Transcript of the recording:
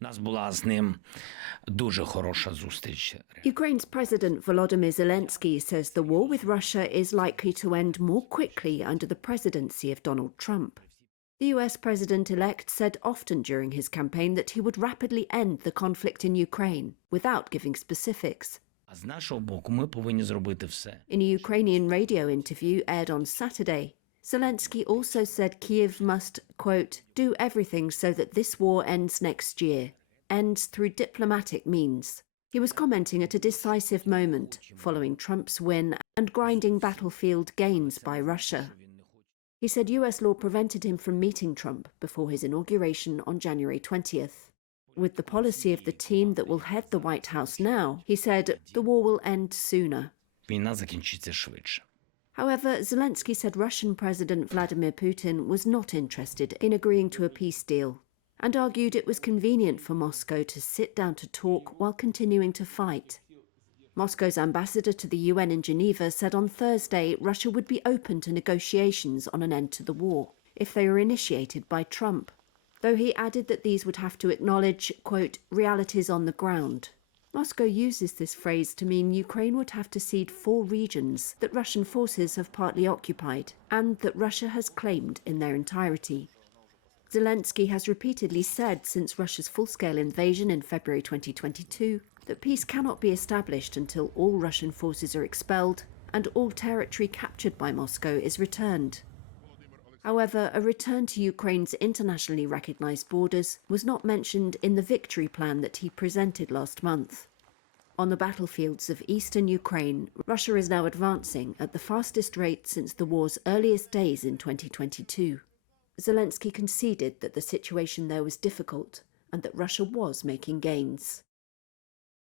нас була з ним дуже хороша зустріч. Ukraine's President Volodymyr Zelenskiy says the war with Russia is likely to end more quickly under the presidency of Donald Trump. The US president-elect said often during his campaign that he would rapidly end the conflict in Ukraine, without giving specifics. А з нашого боку ми повинні зробити все. In a Ukrainian radio interview aired on Saturday, Zelensky also said Kyiv must, quote, do everything so that this war ends next year, ends through diplomatic means. He was commenting at a decisive moment following Trump's win and grinding battlefield gains by Russia. He said US law prevented him from meeting Trump before his inauguration on January 20th. With the policy of the team that will head the White House now, he said the war will end sooner. Війна закінчиться швидше. However, Zelensky said Russian President Vladimir Putin was not interested in agreeing to a peace deal and argued it was convenient for Moscow to sit down to talk while continuing to fight. Moscow's ambassador to the UN in Geneva said on Thursday Russia would be open to negotiations on an end to the war if they were initiated by Trump, though he added that these would have to acknowledge, quote, realities on the ground. Moscow uses this phrase to mean Ukraine would have to cede 4 regions that Russian forces have partly occupied and that Russia has claimed in their entirety. Zelensky has repeatedly said since Russia's full-scale invasion in February 2022 that peace cannot be established until all Russian forces are expelled and all territory captured by Moscow is returned. However, a return to Ukraine's internationally recognized borders was not mentioned in the victory plan that he presented last month. On the battlefields of eastern Ukraine, Russia is now advancing at the fastest rate since the war's earliest days in 2022. Zelensky conceded that the situation there was difficult and that Russia was making gains.